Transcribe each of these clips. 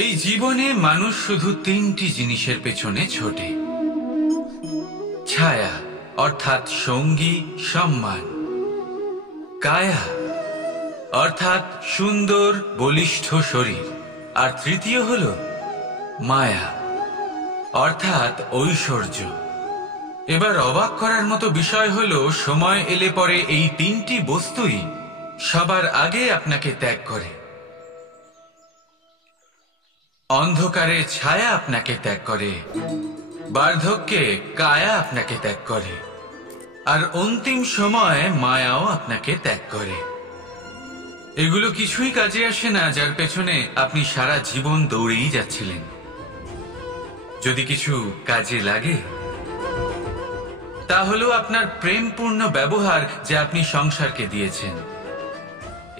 এই জীবনে মানুষ শুধু তিনটি জিনিসের পেছনে ছোটে: ছায়া অর্থাৎ সঙ্গী সম্মান, কায়া অর্থাৎ সুন্দর বলিষ্ঠ শরীর, আর তৃতীয় হল মায়া অর্থাৎ ঐশ্বর্য। এবার অবাক করার মতো বিষয় হলো, সময় এলে পরে এই তিনটি বস্তুই সবার আগে আপনাকে ত্যাগ করে। অন্ধকারে ছায়া আপনাকে ত্যাগ করে, বার্ধক্যে কায়া আপনাকে ত্যাগ করে, আর অন্তিম সময়ে মায়াও আপনাকে ত্যাগ করে। এগুলো কিছুই কাজে আসে না যার পেছনে আপনি সারা জীবন দৌড়েই যাচ্ছিলেন। যদি কিছু কাজে লাগে তা হলো আপনার প্রেমপূর্ণ ব্যবহার যা আপনি সংসারকে দিয়েছেন।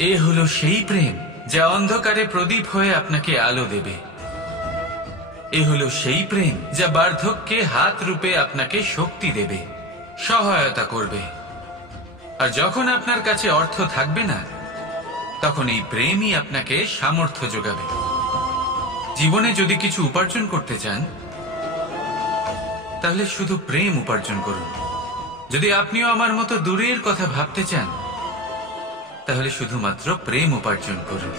এ হলো সেই প্রেম যা অন্ধকারে প্রদীপ হয়ে আপনাকে আলো দেবে। এ হলো সেই প্রেম যা বার্ধক্যে হাত রূপে আপনাকে শক্তি দেবে, সহায়তা করবে। আর যখন আপনার কাছে অর্থ থাকবে না, তখন এই প্রেমই আপনাকে সামর্থ্য যোগাবে। জীবনে যদি কিছু উপার্জন করতে চান, তাহলে শুধু প্রেম উপার্জন করুন। যদি আপনিও আমার মতো দূরের কথা ভাবতে চান, তাহলে শুধুমাত্র প্রেম উপার্জন করুন।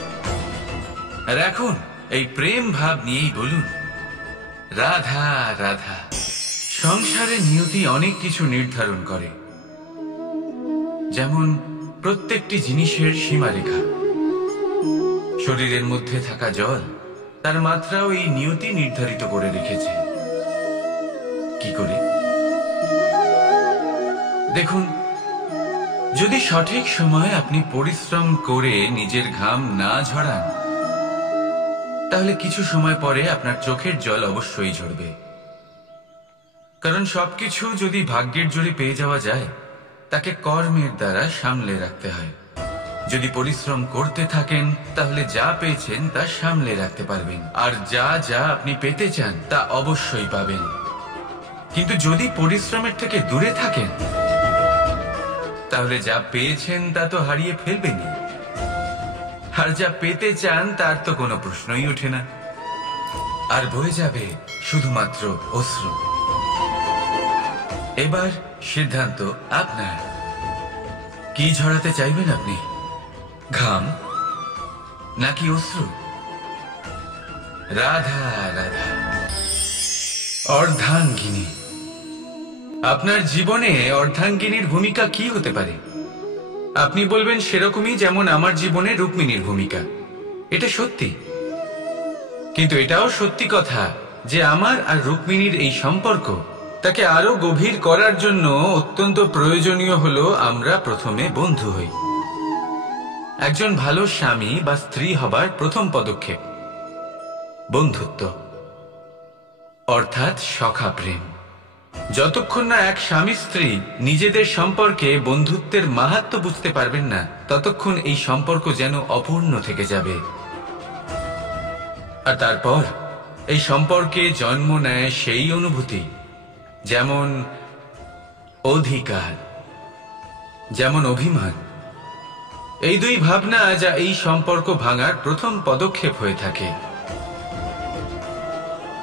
আর এখন এই প্রেম ভাব নিয়েই বলুন, রাধা রাধা। সংসারে নিয়তি অনেক কিছু নির্ধারণ করে, যেমন প্রত্যেকটি জিনিসের সীমারেখা। শরীরের মধ্যে থাকা জল, তার মাত্রাও এই নিয়তি নির্ধারিত করে রেখেছে। কি করে? দেখুন, যদি সঠিক সময়ে আপনি পরিশ্রম করে নিজের ঘাম না ঝরান, তাহলে কিছু সময় পরে আপনার চোখের জল অবশ্যই ঝরবে। কারণ সবকিছু যদি ভাগ্যের জোরে পেয়ে যাওয়া যায়, তাকে কর্মের দ্বারা সামলে রাখতে হয়। যদি পরিশ্রম করতে থাকেন, তাহলে যা পেয়েছেন তা সামলে রাখতে পারবেন, আর যা যা আপনি পেতে চান তা অবশ্যই পাবেন। কিন্তু যদি পরিশ্রমের থেকে দূরে থাকেন, তাহলে যা পেয়েছেন তা তো হারিয়ে ফেলবেনই, আর যা পেতে চান তার তো কোনো প্রশ্নই ওঠে না, আর বয়ে যাবে শুধুমাত্র অশ্রু। এবার সিদ্ধান্ত আপনার। কি ঝরাতে চাইবেন আপনি? ঘাম নাকি অশ্রু? রাধা রাধা। অর্ধাঙ্গিনী। আপনার জীবনে অর্ধাঙ্গিনীর ভূমিকা কি হতে পারে? আপনি বলবেন সেরকমই যেমন আমার জীবনে রুক্মিণীর ভূমিকা। এটা সত্যি, কিন্তু এটাও সত্যি কথা যে আমার আর রুক্মিণীর এই সম্পর্ক, তাকে আরো গভীর করার জন্য অত্যন্ত প্রয়োজনীয় হলো আমরা প্রথমে বন্ধু হই। একজন ভালো স্বামী বা স্ত্রী হবার প্রথম পদক্ষেপ বন্ধুত্ব, অর্থাৎ সখা প্রেম। যতক্ষণ না এক স্বামী স্ত্রী নিজেদের সম্পর্কে বন্ধুত্বের মাহাত্ম্য বুঝতে পারবেন না, ততক্ষণ এই সম্পর্ক যেন অপূর্ণ থেকে যাবে। আর তারপর এই সম্পর্কে জন্ম নেয় সেই অনুভূতি, যেমন অধিকার, যেমন অভিমান। এই দুই ভাবনা যা এই সম্পর্ক ভাঙার প্রথম পদক্ষেপ হয়ে থাকে।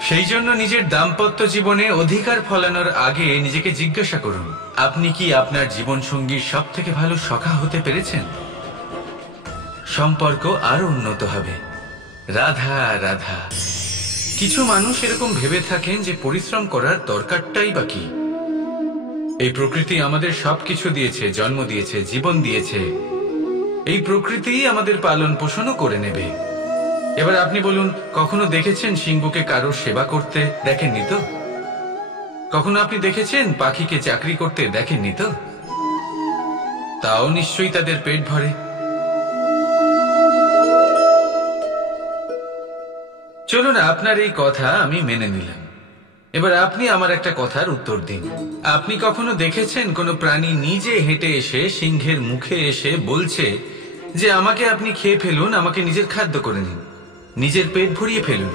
সেই জন্য নিজের দাম্পত্য জীবনে অধিকার ফলানোর আগে নিজেকে জিজ্ঞাসা করুন, আপনি কি আপনার জীবন সঙ্গীর সব থেকে ভালো সখা হতে পেরেছেন? সম্পর্ক আরো উন্নত হবে। রাধা রাধা। কিছু মানুষ এরকম ভেবে থাকেন যে পরিশ্রম করার দরকারটাই বা কি? এই প্রকৃতি আমাদের সবকিছু দিয়েছে, জন্ম দিয়েছে, জীবন দিয়েছে। এই প্রকৃতি আমাদের পালন পোষণও করে নেবে। এবার আপনি বলুন, কখনো দেখেছেন সিংহকে কারোর সেবা করতে? দেখেননি তো? কখনো আপনি দেখেছেন পাখিকে চাকরি করতে? দেখেননি তো? তাও নিশ্চয়ই তাদের পেট ভরে। চলুন, আপনার এই কথা আমি মেনে নিলাম। এবার আপনি আমার একটা কথার উত্তর দিন। আপনি কখনো দেখেছেন কোনো প্রাণী নিজে হেঁটে এসে সিংহের মুখে এসে বলছে যে আমাকে আপনি খেয়ে ফেলুন, আমাকে নিজের খাদ্য করে নিন, নিজের পেট ভরিয়ে ফেলুন?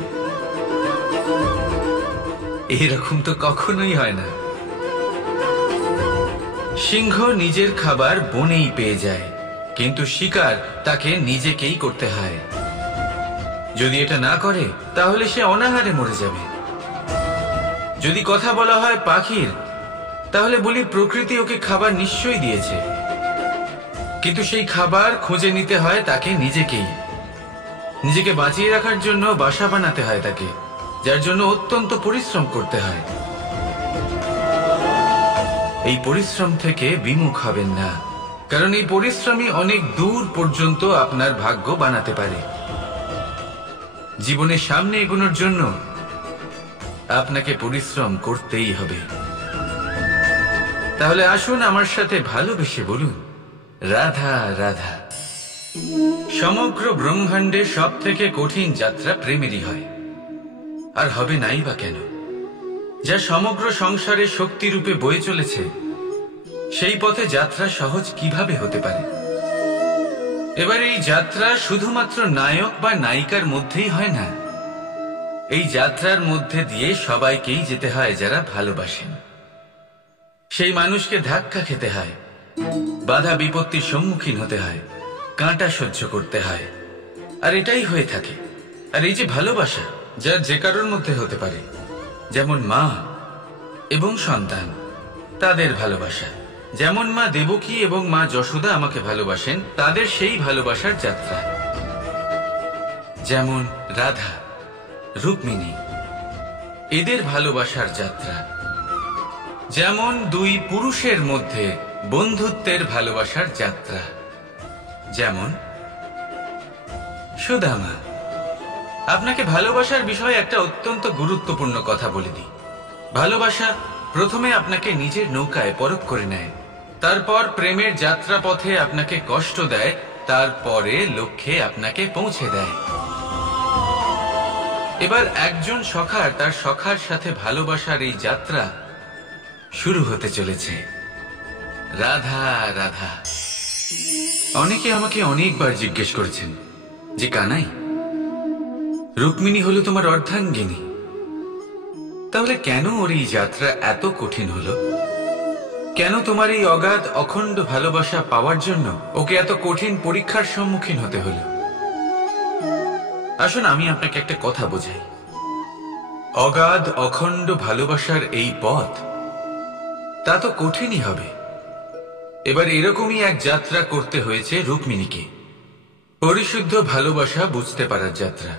এরকম তো কখনোই হয় না। সিংহ নিজের খাবার বনেই পেয়ে যায়, কিন্তু শিকার তাকে নিজেকেই করতে হয়। যদি এটা না করে তাহলে সে অনাহারে মরে যাবে। যদি কথা বলা হয় পাখির, তাহলে বলি প্রকৃতি ওকে খাবার নিশ্চয়ই দিয়েছে, কিন্তু সেই খাবার খুঁজে নিতে হয় তাকে নিজেকে বাঁচিয়ে রাখার জন্য বাসা বানাতে হয় তাকে, যার জন্য অত্যন্ত পরিশ্রম করতে হয়। এই পরিশ্রম থেকে বিমুখ হবেন না, কারণ এই পরিশ্রমই অনেক দূর পর্যন্ত আপনার ভাগ্য বানাতে পারে। জীবনের সামনে এগোনোর জন্য আপনাকে পরিশ্রম করতেই হবে। তাহলে আসুন আমার সাথে ভালোবেসে বলুন, রাধা রাধা। সমগ্র ব্রহ্মাণ্ডে সব থেকে কঠিন যাত্রা প্রেমেরই হয়, আর হবে নাই বা কেন? যা সমগ্র সংসারে শক্তি রূপে বয়ে চলেছে, সেই পথে যাত্রা সহজ কিভাবে হতে পারে? এবার এই যাত্রা শুধুমাত্র নায়ক বা নায়িকার মধ্যেই হয় না। এই যাত্রার মধ্যে দিয়ে সবাইকেই যেতে হয় যারা ভালোবাসেন। সেই মানুষকে ধাক্কা খেতে হয়, বাধা বিপত্তির সম্মুখীন হতে হয়, কাঁটা সহ্য করতে হয়, আর এটাই হয়ে থাকে। আর এই যে ভালোবাসা, যা যে কারোর মধ্যে হতে পারে, যেমন মা এবং সন্তান, তাদের ভালোবাসা, যেমন মা দেবকী এবং মা যশোদা আমাকে ভালোবাসেন, তাদের সেই ভালোবাসার যাত্রা। যেমন রাধা, রুক্মিণী, এদের ভালোবাসার যাত্রা। যেমন দুই পুরুষের মধ্যে বন্ধুত্বের ভালোবাসার যাত্রা। যেমন সুদামা। আপনাকে ভালোবাসার বিষয়ে একটা অত্যন্ত গুরুত্বপূর্ণ কথা বলে দিই। ভালোবাসা প্রথমে আপনাকে নিজের নৌকায় পরখ করে নেয়, তারপর প্রেমের যাত্রা পথে আপনাকে কষ্ট দেয়, তারপরে লক্ষ্যে আপনাকে পৌঁছে দেয়। এবার একজন সখার তার সখার সাথে ভালোবাসার এই যাত্রা শুরু হতে চলেছে। রাধা রাধা। অনেকে আমাকে অনেকবার জিজ্ঞেস করেছেন যে কানাই, রুক্মিণী হলো তোমার অর্ধাঙ্গিনী, তাহলে কেন ওর এই যাত্রা এত কঠিন হলো? কেন তোমার এই অগাধ অখণ্ড ভালোবাসা পাওয়ার জন্য ওকে এত কঠিন পরীক্ষার সম্মুখীন হতে হলো? আসুন আমি আপনাকে একটা কথা বোঝাই। অগাধ অখণ্ড ভালোবাসার এই পথ, তা তো কঠিনই হবে। এবার এরকমই এক যাত্রা করতে হয়েছে রুক্মিণীকে, পরিশুদ্ধ ভালোবাসা বুঝতে পারার যাত্রা।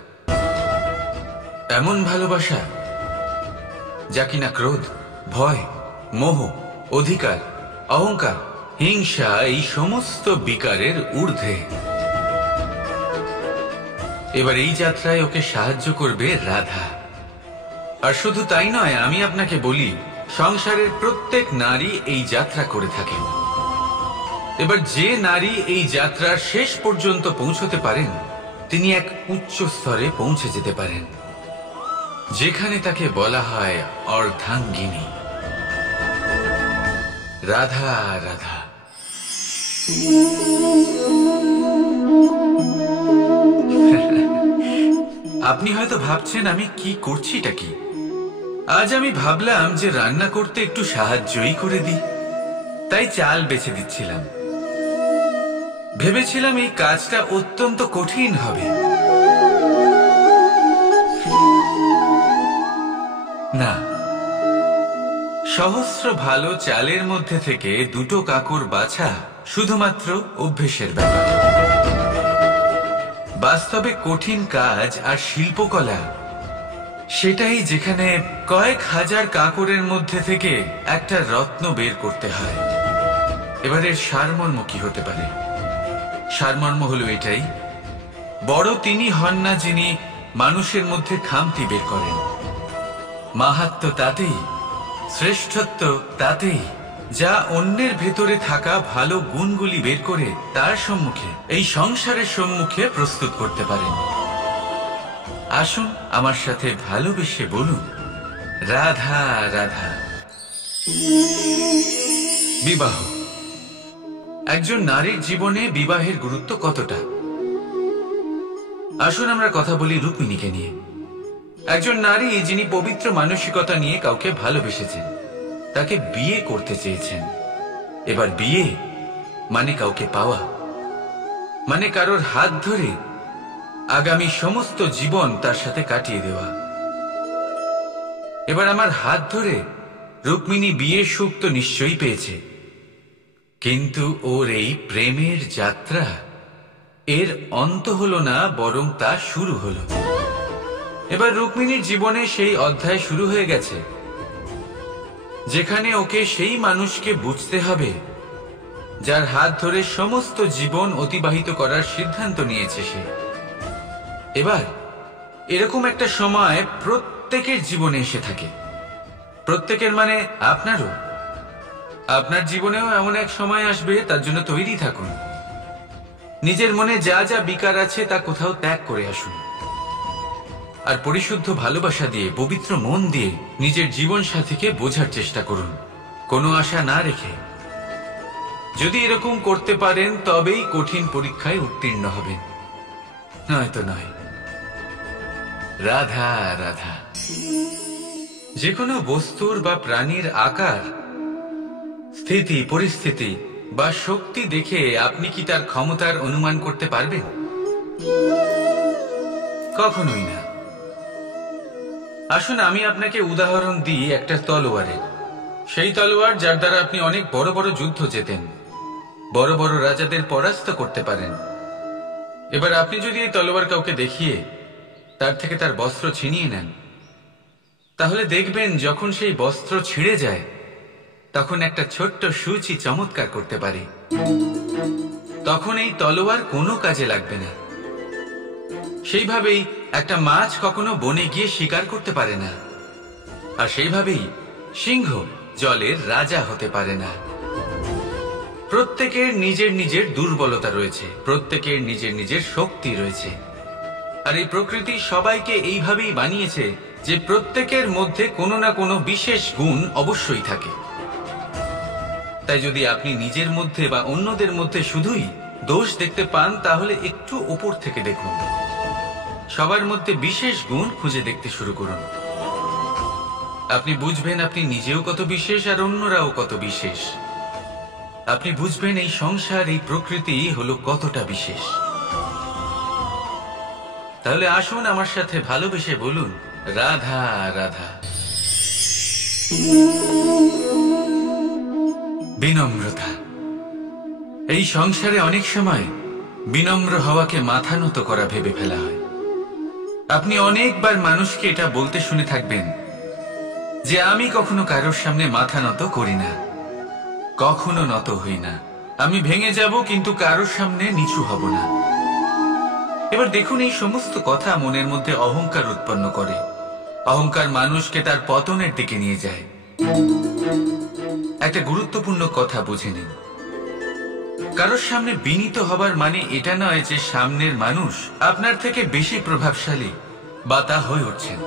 এমন ভালোবাসা যা কিনা ক্রোধ, ভয়, মোহ, অধিকার, অহংকার, হিংসা, এই সমস্ত বিকারের ঊর্ধ্বে। এবার এই যাত্রায় ওকে সাহায্য করবে রাধা। আর শুধু তাই নয়, আমি আপনাকে বলি, সংসারের প্রত্যেক নারী এই যাত্রা করে থাকেন। এবার যে নারী এই যাত্রার শেষ পর্যন্ত পৌঁছতে পারেন, তিনি এক উচ্চ স্তরে পৌঁছে যেতে পারেন, যেখানে তাকে বলা হয় অর্ধাঙ্গিনী। রাধা রাধা। আপনি হয়তো ভাবছেন আমি কি করছিটা কি। আজ আমি ভাবলাম যে রান্না করতে একটু সাহায্যই করে দিই, তাই চাল বেছে দিচ্ছিলাম। ভেবেছিলাম এই কাজটা অত্যন্ত কঠিন হবে। না, সহস্র ভালো চালের মধ্যে থেকে দুটো কাকুর বাছা শুধুমাত্র অভ্যেসের ব্যাপার। বাস্তবে কঠিন কাজ আর শিল্পকলা সেটাই, যেখানে কয়েক হাজার কাকরের মধ্যে থেকে একটা রত্ন বের করতে হয়। এবারের সারমর্ম কি হতে পারে? সারমর্ম হলো এটাই, বড় তিনি হন না যিনি মানুষের মধ্যে খামতি বের করেন। মাহাত্ম্য তাতেই, শ্রেষ্ঠত্ব তাতেই, যা অন্যের ভেতরে থাকা ভালো গুণগুলি বের করে তার সম্মুখে, এই সংসারের সম্মুখে প্রস্তুত করতে পারেন। আসুন আমার সাথে ভালোবেসে বলুন, রাধা রাধা। বিবাহ। একজন নারীর জীবনে বিবাহের গুরুত্ব কতটা? আসুন আমরা কথা বলি রুক্মিণীকে নিয়ে। একজন নারী যিনি পবিত্র মানসিকতা নিয়ে কাউকে ভালোবেসেছেন, তাকে বিয়ে করতে চেয়েছেন। এবার বিয়ে মানে কাউকে পাওয়া, মানে কারোর হাত ধরে আগামী সমস্ত জীবন তার সাথে কাটিয়ে দেওয়া। এবার আমার হাত ধরে রুক্মিণী বিয়ের সুখ তো নিশ্চয়ই পেয়েছে, কিন্তু ওর এই প্রেমের যাত্রা এর অন্ত হলো না, বরং তা শুরু হলো। এবার রুক্মিণীর জীবনে সেই অধ্যায় শুরু হয়ে গেছে যেখানে ওকে সেই মানুষকে বুঝতে হবে যার হাত ধরে সমস্ত জীবন অতিবাহিত করার সিদ্ধান্ত নিয়েছে সে। এবার এরকম একটা সময় প্রত্যেকের জীবনে এসে থাকে, প্রত্যেকের মানে আপনারও। আপনার জীবনেও এমন এক সময় আসবে, তার জন্য তৈরি থাকুন। নিজের মনে যা যা বিকার আছে তা কোথাও ত্যাগ করে আসুন, আর পরিশুদ্ধ ভালোবাসা দিয়ে, পবিত্র মন দিয়ে নিজের জীবন সাথীকে বোঝার চেষ্টা করুন, কোনো আশা না রেখে। যদি এরকম করতে পারেন তবেই কঠিন পরীক্ষায় উত্তীর্ণ হবেন, নয়তো নয়। রাধা রাধা। যে কোনো বস্তুর বা প্রাণীর আকার, স্থিতি, পরিস্থিতি বা শক্তি দেখে আপনি কি তার ক্ষমতার অনুমান করতে পারবেন? কখনোই না। আসুন আমি আপনাকে উদাহরণ দিই একটা তলোয়ারের। সেই তলোয়ার যার দ্বারা আপনি অনেক বড় বড় যুদ্ধ জেতেন, বড় বড় রাজাদের পরাস্ত করতে পারেন। এবার আপনি যদি এই তলোয়ার কাউকে দেখিয়ে তার থেকে তার বস্ত্র ছিনিয়ে নেন, তাহলে দেখবেন যখন সেই বস্ত্র ছিঁড়ে যায় তখন একটা ছোট্ট সূচি চমৎকার করতে পারে। তখন এই তলোয়ার কোনো কাজে লাগবে না। সেইভাবেই একটা মাছ কখনো বনে গিয়ে শিকার করতে পারে না, আর সেইভাবেই সিংহ জলের রাজা হতে পারে না। প্রত্যেকের নিজের নিজের দুর্বলতা রয়েছে, প্রত্যেকের নিজের নিজের শক্তি রয়েছে, আর এই প্রকৃতি সবাইকে এইভাবেই বানিয়েছে যে প্রত্যেকের মধ্যে কোনো না কোনো বিশেষ গুণ অবশ্যই থাকে। তাই যদি আপনি নিজের মধ্যে বা অন্যদের মধ্যে শুধুই দোষ দেখতে পান, তাহলে একটু উপর থেকে দেখুন, সবার মধ্যে বিশেষ গুণ খুঁজে দেখতে শুরু করুন। আপনি বুঝবেন আপনি নিজেও কত বিশেষ আর অন্যরাও কত বিশেষ। আপনি বুঝবেন এই সংসার, এই প্রকৃতি হলো কতটা বিশেষ। তাহলে আসুন আমার সাথে ভালোবেসে বলুন, রাধা রাধা। বিনম্রতা। এই সংসারে অনেক সময় বিনম্র হওয়াকে মাথা নত করা ভেবে ফেলা হয়। আপনি অনেকবার মানুষকে এটা বলতে শুনে থাকবেন যে আমি কখনো কারোর সামনে মাথা নত করি না, কখনো নত হই না, আমি ভেঙে যাব কিন্তু কারোর সামনে নিচু হব না। এবার দেখুন, এই সমস্ত কথা মনের মধ্যে অহংকার উৎপন্ন করে। অহংকার মানুষকে তার পতনের দিকে নিয়ে যায়। একটা গুরুত্বপূর্ণ কথা বুঝে নিন, কারোর সামনে বিনীত হবার মানে এটা নয় যে সামনের মানুষ আপনার থেকে বেশি প্রভাবশালী বা তা হয়ে উঠছেন।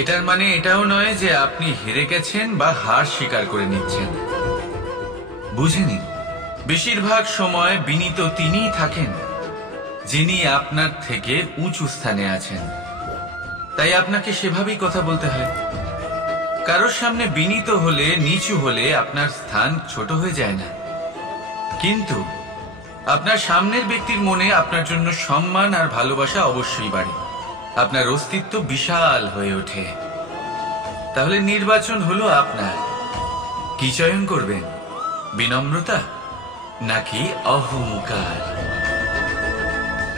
এটার মানে এটাও নয় যে আপনি হেরে গেছেন বা হার স্বীকার করে নিচ্ছেন। বুঝে নিন, বেশিরভাগ সময় বিনীত তিনিই থাকেন যিনি আপনার থেকে উঁচু স্থানে আছেন, তাই আপনাকে সেভাবেই কথা বলতে হয়। কারোর সামনে বিনীত হলে, নিচু হলে আপনার স্থান ছোট হয়ে যায় না, কিন্তু আপনার সামনের ব্যক্তির মনে আপনার জন্য সম্মান আর ভালোবাসা অবশ্যই বাড়ে, আপনার অস্তিত্ব বিশাল হয়ে ওঠে। তাহলে নির্বাচন হলো আপনার। কি চয়ন করবেন, বিনম্রতা নাকি অহংকার?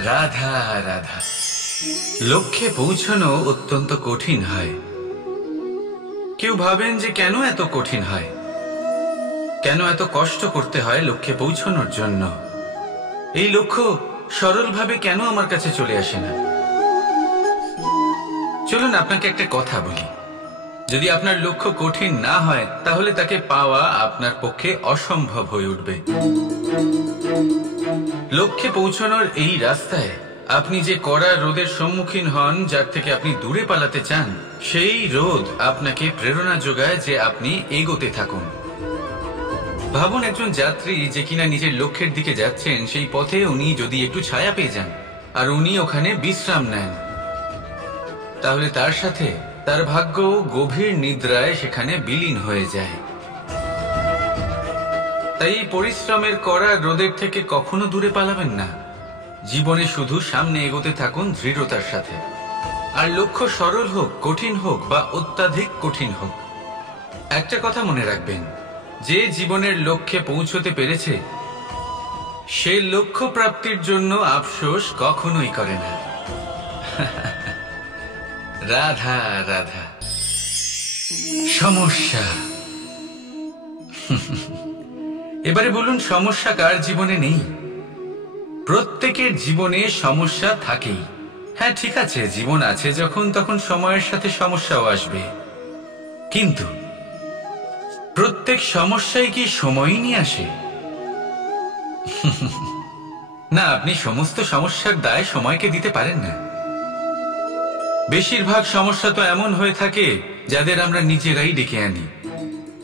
রাধা রাধা। লক্ষ্যে পৌঁছানো অত্যন্ত কঠিন হয়। কেউ ভাবেন যে কেন এত কঠিন হয়, কেন এত কষ্ট করতে হয় লক্ষ্যে পৌঁছানোর জন্য? এই লক্ষ্য সরলভাবে কেন আমার কাছে চলে আসে না? চলুন আপনাকে একটা কথা বলি, যদি আপনার লক্ষ্য কঠিন না হয় তাহলে তাকে পাওয়া আপনার পক্ষে অসম্ভব হয়ে উঠবে। লক্ষ্যে পৌঁছানোর এই রাস্তায় আপনি যে কড়া রোদের সম্মুখীন হন, যার থেকে আপনি দূরে পালাতে চান, সেই রোদ আপনাকে প্রেরণা যোগায় যে আপনি এগোতে থাকুন। ভাবুন, একজন যাত্রী যে কিনা নিজের লক্ষ্যের দিকে যাচ্ছেন, সেই পথে উনি যদি একটু ছায়া পেয়ে যান আর উনি ওখানে বিশ্রাম নেন, তাহলে তার সাথে তার ভাগ্য গভীর নিদ্রায় সেখানে বিলীন হয়ে যায়। তাই পরিশ্রমের কড়া রোদের থেকে কখনো দূরে পালাবেন না। জীবনে শুধু সামনে এগোতে থাকুন দৃঢ়তার সাথে। আর লক্ষ্য সরল হোক, কঠিন হোক বা অত্যাধিক কঠিন হোক, একটা কথা মনে রাখবেন, যে জীবনের লক্ষ্যে পৌঁছতে পেরেছে সে লক্ষ্য প্রাপ্তির জন্য আফসোস কখনোই করে না। রাধা রাধা। সমস্যা। এবারে বলুন, সমস্যা কার জীবনে নেই? প্রত্যেকের জীবনে সমস্যা থাকেই। হ্যাঁ ঠিক আছে, জীবন আছে যখন তখন সময়ের সাথে সমস্যাও আসবে, কিন্তু প্রত্যেক সমস্যাই কি সময়ই নিয়ে আসে? না, আপনি সমস্ত সমস্যার দায় সময়কে দিতে পারেন না। বেশিরভাগ সমস্যা তো এমন হয়ে থাকে যাদের আমরা নিজেরাই ডেকে আনি।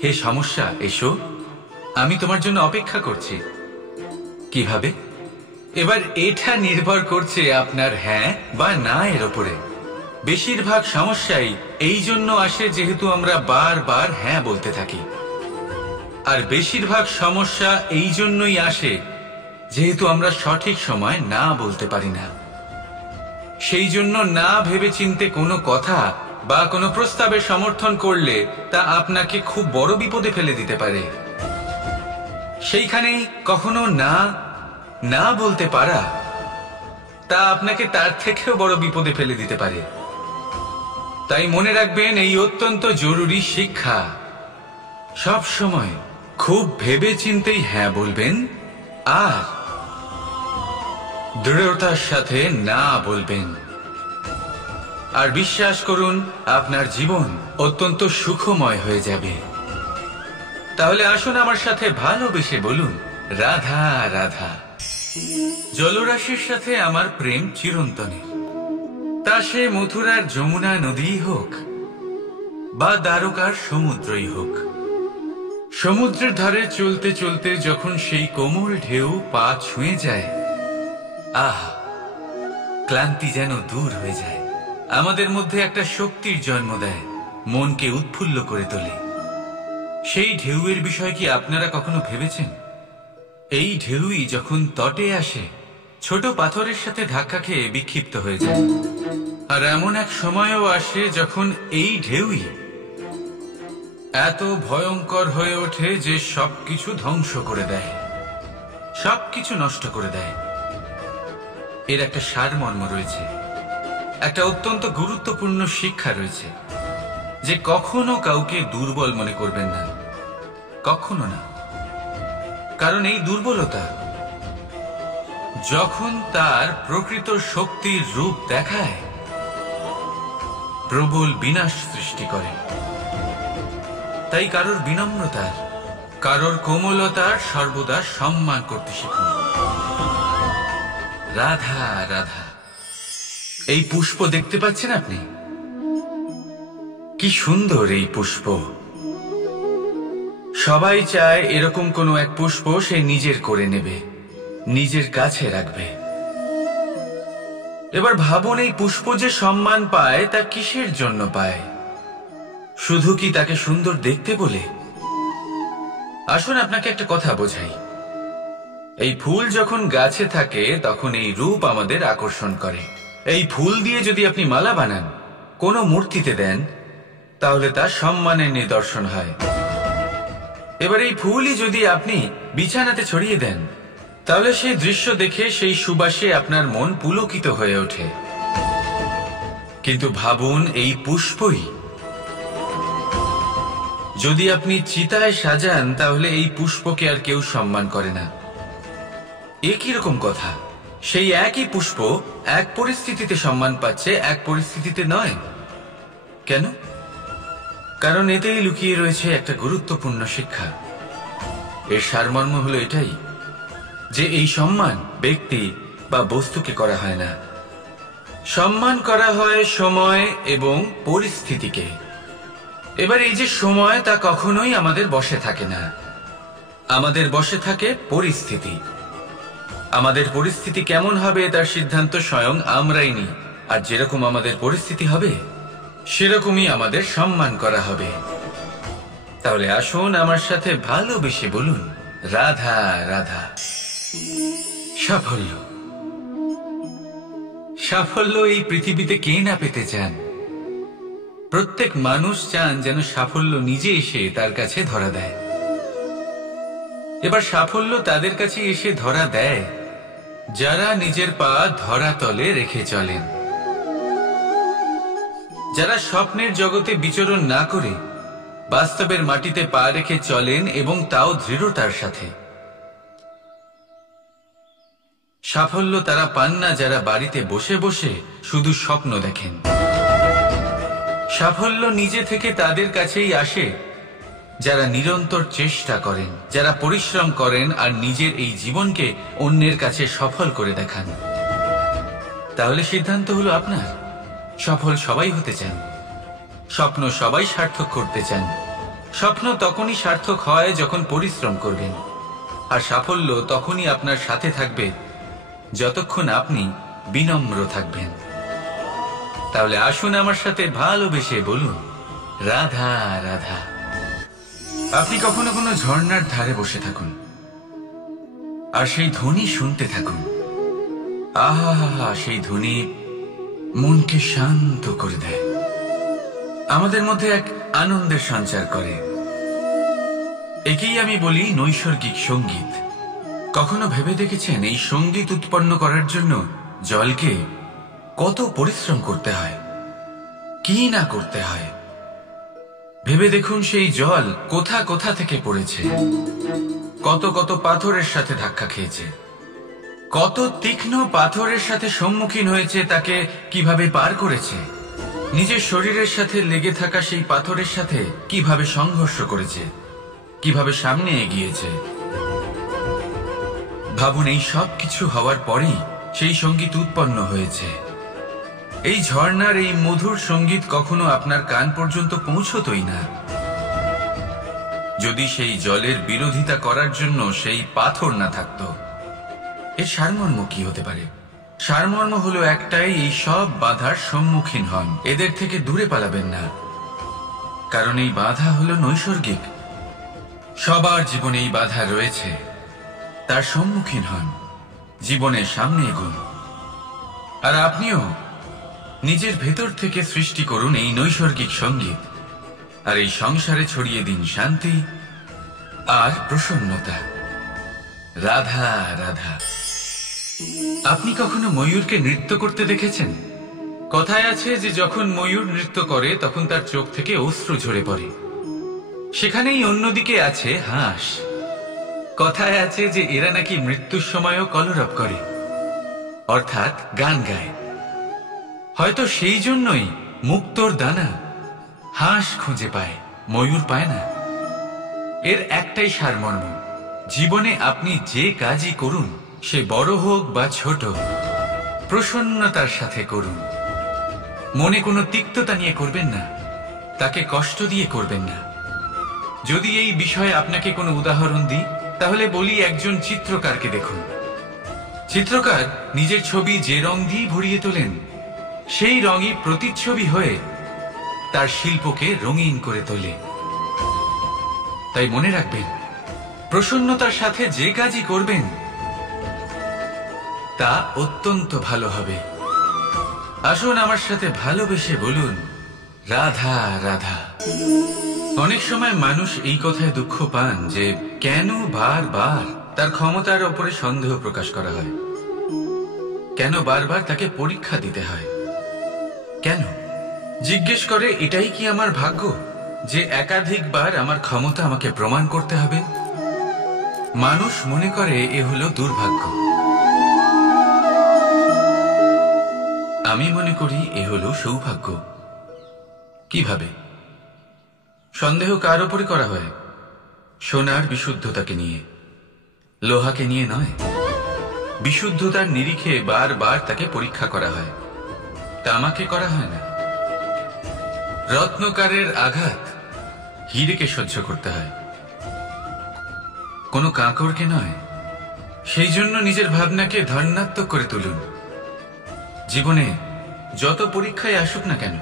হে সমস্যা, এসো, আমি তোমার জন্য অপেক্ষা করছি। কিভাবে? এবার এটা নির্ভর করছে আপনার হ্যাঁ বা না এর উপরে। বেশিরভাগ সমস্যাই এই জন্য আসে যেহেতু আমরা বারবার হ্যাঁ বলতে থাকি, আর বেশিরভাগ সমস্যা এই জন্যই আসে যেহেতু আমরা সঠিক সময় না বলতে পারি না। সেই জন্য না ভেবেচিন্তে কোনো কথা বা কোনো প্রস্তাবের সমর্থন করলে তা আপনাকে খুব বড় বিপদে ফেলে দিতে পারে। সেইখানেই কখনো না না বলতে পারা তা আপনাকে তার থেকেও বড় বিপদে ফেলে দিতে পারে। তাই মনে রাখবেন, এই অত্যন্ত জরুরি শিক্ষা। সব সময় খুব ভেবে চিন্তেই হ্যাঁ বলবেন আর দৃঢ়তার সাথে না বলবেন। আর বিশ্বাস করুন, আপনার জীবন অত্যন্ত সুখময় হয়ে যাবে। তাহলে আসুন আমার সাথে ভালোবেসে বলুন, রাধা রাধা। জলরাশির সাথে আমার প্রেম চিরন্তনের, তা সে মথুরার যমুনা নদীই হোক বা দ্বারকার সমুদ্রই হোক। সমুদ্রের ধারে চলতে চলতে যখন সেই কোমল ঢেউ পা ছুঁয়ে যায়, আহ, ক্লান্তি যেন দূর হয়ে যায়। আমাদের মধ্যে একটা শক্তির জন্ম দেয়, মনকে উৎফুল্ল করে তোলে। সেই ঢেউয়ের বিষয় কি আপনারা কখনো ভেবেছেন? এই ঢেউই যখন তটে আসে, ছোট পাথরের সাথে ধাক্কা খেয়ে বিক্ষিপ্ত হয়ে যায়। আর এমন এক সময়ও আসে যখন এই ঢেউই এত ভয়ঙ্কর হয়ে ওঠে যে সবকিছু ধ্বংস করে দেয়, সবকিছু নষ্ট করে দেয়। এর একটা সারমর্ম রয়েছে, একটা অত্যন্ত গুরুত্বপূর্ণ শিক্ষা রয়েছে, যে কখনো কাউকে দুর্বল মনে করবেন না, কখনো না। কারণ এই দুর্বলতা যখন তার প্রকৃত শক্তির রূপ দেখায়, প্রবল বিনাশ সৃষ্টি করে। তাই কারোর বিনম্রতার, কারোর কোমলতার সর্বদা সম্মান করতে শিখুন। রাধা রাধা। এই পুষ্প দেখতে পাচ্ছেন আপনি? কি সুন্দর এই পুষ্প। সবাই চায় এরকম কোনো এক পুষ্প সে নিজের করে নেবে, নিজের কাছে রাখবে। এবার ভাবুন, এই পুষ্প যে সম্মান পায় তা কিসের জন্য পায়? শুধু কি তাকে সুন্দর দেখতে বলে? আসুন আপনাকে একটা কথা বোঝাই। এই ফুল যখন গাছে থাকে তখন এই রূপ আমাদের আকর্ষণ করে। এই ফুল দিয়ে যদি আপনি মালা বানান, কোনো মূর্তিতে দেন, তাহলে তা সম্মানের নিদর্শন হয়। এবার এই ফুলই যদি আপনি বিছানাতে ছড়িয়ে দেন, তাহলে সেই দৃশ্য দেখে সেই সুবাসে আপনার মন পুলকিত হয়ে ওঠে। কিন্তু ভাবুন, এই পুষ্পই যদি আপনি চিতায় সাজান, তাহলে এই পুষ্পকে আর কেউ সম্মান করে না। একই রকম কথা, সেই একই পুষ্প এক পরিস্থিতিতে সম্মান পাচ্ছে, এক পরিস্থিতিতে নয়। কেন? কারণ এতেই লুকিয়ে রয়েছে একটা গুরুত্বপূর্ণ শিক্ষা। এর সারমর্ম হলো এটাই, যে এই সম্মান ব্যক্তি বা বস্তুকে করা হয় না, সম্মান করা হয় সময় এবং পরিস্থিতিকে। এবার এই যে সময়, তা কখনোই আমাদের বশে থাকে না, আমাদের বশে থাকে পরিস্থিতি। আমাদের পরিস্থিতি কেমন হবে তার সিদ্ধান্ত স্বয়ং আমরাই নিই, আর যেরকম আমাদের পরিস্থিতি হবে সেরকমই আমাদের সম্মান করা হবে। তাহলে আসুন আমার সাথে ভালোবেসে বলুন, রাধা রাধা। সাফল্য, সাফল্য এই পৃথিবীতে কে না পেতে চান? প্রত্যেক মানুষ চান যেন সাফল্য নিজে এসে তার কাছে ধরা দেয়। এবার সাফল্য তাদের কাছে এসে ধরা দেয় যারা নিজের পা ধরাতলে রেখে চলেন, যারা স্বপ্নের জগতে বিচরণ না করে বাস্তবের মাটিতে পা রেখে চলেন এবং তাও দৃঢ়তার সাথে। সাফল্য তারা পান না যারা বাড়িতে বসে বসে শুধু স্বপ্ন দেখেন। সাফল্য নিজে থেকে তাদের কাছেই আসে যারা নিরন্তর চেষ্টা করেন, যারা পরিশ্রম করেন আর নিজের এই জীবনকে অন্যের কাছে সফল করে দেখান। তাহলে সিদ্ধান্ত হলো আপনার। সফল সবাই হতে চান, স্বপ্ন সবাই সার্থক করতে চান। স্বপ্ন তখনই সার্থক হয় যখন পরিশ্রম করবেন, আর সাফল্য তখনই আপনার সাথে থাকবে যতক্ষণ আপনি বিনম্র থাকবেন। তাহলে আসুন আমার সাথে ভালোবেসে বলুন, রাধা রাধা। আপনি কখনো কোনো ঝর্ণার ধারে বসে থাকুন আর সেই ধ্বনি শুনতে থাকুন। আহা, সেই ধ্বনি মনকে শান্ত করে দেয়, আমাদের মধ্যে এক আনন্দের সঞ্চার করে। একেই আমি বলি নৈসর্গিক সঙ্গীত। কখনো ভেবে দেখেছেন এই সঙ্গীত উৎপন্ন করার জন্য জলকে কত পরিশ্রম করতে হয়, কি না করতে হয়? ভেবে দেখুন সেই জল কোথা কোথা থেকে পড়েছে, কত কত পাথরের সাথে ধাক্কা খেয়েছে, কত তীক্ষ্ণ পাথরের সাথে সম্মুখীন হয়েছে, তাকে কিভাবে পার করেছে, নিজের শরীরের সাথে লেগে থাকা সেই পাথরের সাথে কিভাবে সংঘর্ষ করেছে, কিভাবে সামনে এগিয়েছে। ভাবুন, এই সব কিছু হওয়ার পরেই সেই সঙ্গীত উৎপন্ন হয়েছে। এই ঝর্ণার এই মধুর সঙ্গীত কখনো আপনার কান পর্যন্ত পৌঁছতই না যদি সেই জলের বিরোধিতা করার জন্য সেই পাথর না থাকত। এর সারমর্ম কি হতে পারে? সারমর্ম হলো একটাই, এই সব বাধার সম্মুখীন হন, এদের থেকে দূরে পালাবেন না, কারণ এই বাধা হলো নৈসর্গিক। সবার জীবনে এই বাধা রয়েছে, তার সম্মুখীন হন, জীবনের সামনে এগোন। আর আপনিও নিজের ভেতর থেকে সৃষ্টি করুন এই নৈসর্গিক সঙ্গীত, আর এই সংসারে ছড়িয়ে দিন শান্তি আর প্রসন্নতা। রাধা রাধা। আপনি কখনো ময়ূরকে নৃত্য করতে দেখেছেন? কথায় আছে যে যখন ময়ূর নৃত্য করে তখন তার চোখ থেকে অশ্রু ঝরে পড়ে। সেখানেই অন্যদিকে আছে হাঁস। কথায় আছে যে এরা নাকি মৃত্যুর সময়ও কলরব করে, অর্থাৎ গান গায়। হয়তো সেই জন্যই মুক্তোর দানা হাঁস খুঁজে পায়, ময়ূর পায় না। এর একটাই সারমর্ম, জীবনে আপনি যে কাজই করুন, সে বড় হোক বা ছোট, প্রসন্নতার সাথে করুন। মনে কোনো তিক্ততা নিয়ে করবেন না, তাকে কষ্ট দিয়ে করবেন না। যদি এই বিষয়ে আপনাকে কোনো উদাহরণ দিই, তাহলে বলি একজন চিত্রকারকে দেখুন। চিত্রকার নিজের ছবি যে রং দিয়ে ভরিয়ে তোলেন, সেই রঙই প্রতিচ্ছবি হয়ে তার শিল্পকে রঙিন করে তোলে। তাই মনে রাখবেন, প্রসন্নতার সাথে যে কাজই করবেন তা অত্যন্ত ভালো হবে। আসুন আমার সাথে ভালোবেসে বলুন, রাধা রাধা। অনেক সময় মানুষ এই কথায় দুঃখ পান যে কেন বারবার তার ক্ষমতার ওপরে সন্দেহ প্রকাশ করা হয়, কেন বারবার তাকে পরীক্ষা দিতে হয়। কেন জিজ্ঞেস করে, এটাই কি আমার ভাগ্য যে একাধিকবার আমার ক্ষমতা আমাকে প্রমাণ করতে হবে? মানুষ মনে করে এ হলো দুর্ভাগ্য। আমি মনে করি এ হলো সৌভাগ্য। কিভাবে? সন্দেহ কার উপরে করা হয়? সোনার বিশুদ্ধতাকে নিয়ে, লোহাকে নিয়ে নয়। বিশুদ্ধতার নিরিখে বারবার তাকে পরীক্ষা করা হয়, তামাকে করা হয় না। রত্নকারের আঘাত হীরেকে সহ্য করতে হয়, কোনো কাঁকড়কে নয়। সেই জন্য নিজের ভাবনাকে ধন্যাত্মক করে তুলুন। জীবনে যত পরীক্ষায় আসুক না কেন,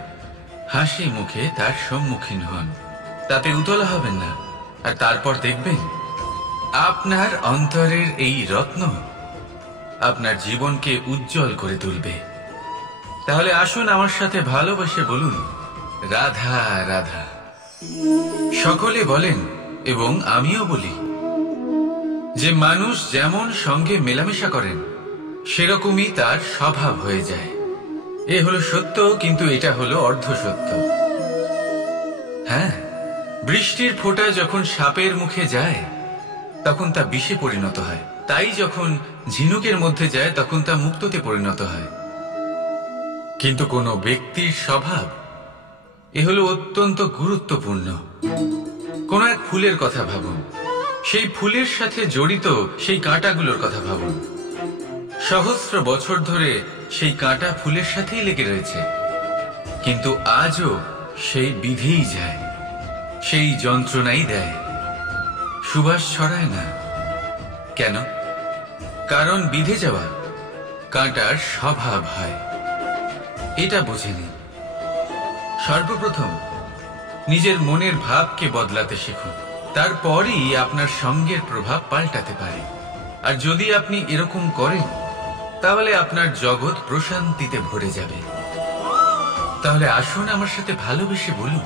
হাসি মুখে তার সম্মুখীন হন, তাতে উতলা হবেন না। আর তারপর দেখবেন আপনার অন্তরের এই রত্ন আপনার জীবনকে উজ্জ্বল করে তুলবে। তাহলে আসুন আমার সাথে ভালোবেসে বলুন, রাধা রাধা। সকলে বলেন এবং আমিও বলি যে মানুষ যেমন সঙ্গে মেলামেশা করেন সেরকমই তার স্বভাব হয়ে যায়। এ হলো সত্য, কিন্তু এটা হলো অর্ধ সত্য। হ্যাঁ, বৃষ্টির ফোঁটা যখন সাপের মুখে যায় তখন তা বিষে পরিণত হয়, তাই যখন ঝিনুকের মধ্যে যায় তখন তা মুক্তোতে পরিণত হয়। কিন্তু কোনো ব্যক্তির স্বভাব এ হলো অত্যন্ত গুরুত্বপূর্ণ। কোন এক ফুলের কথা ভাবুন, সেই ফুলের সাথে জড়িত সেই কাঁটাগুলোর কথা ভাবুন। সহস্র বছর ধরে সেই কাঁটা ফুলের সাথেই লেগে রয়েছে, কিন্তু আজও সেই বিধেই যায়, সেই যন্ত্রণাই দেয়, সুবাস ছড়ায় না। কেন? কারণ বিধে যাওয়া কাঁটার স্বভাব হয়। এটা বুঝেনি। সর্বপ্রথম নিজের মনের ভাবকে বদলাতে শিখুন, তারপরই আপনার সঙ্গের প্রভাব পাল্টাতে পারে। আর যদি আপনি এরকম করেন তাহলে আপনার জগৎ প্রশান্তিতে ভরে যাবে। তাহলে আসুন আমার সাথে ভালোবেসে বলুন,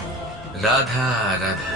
রাধা রাধা।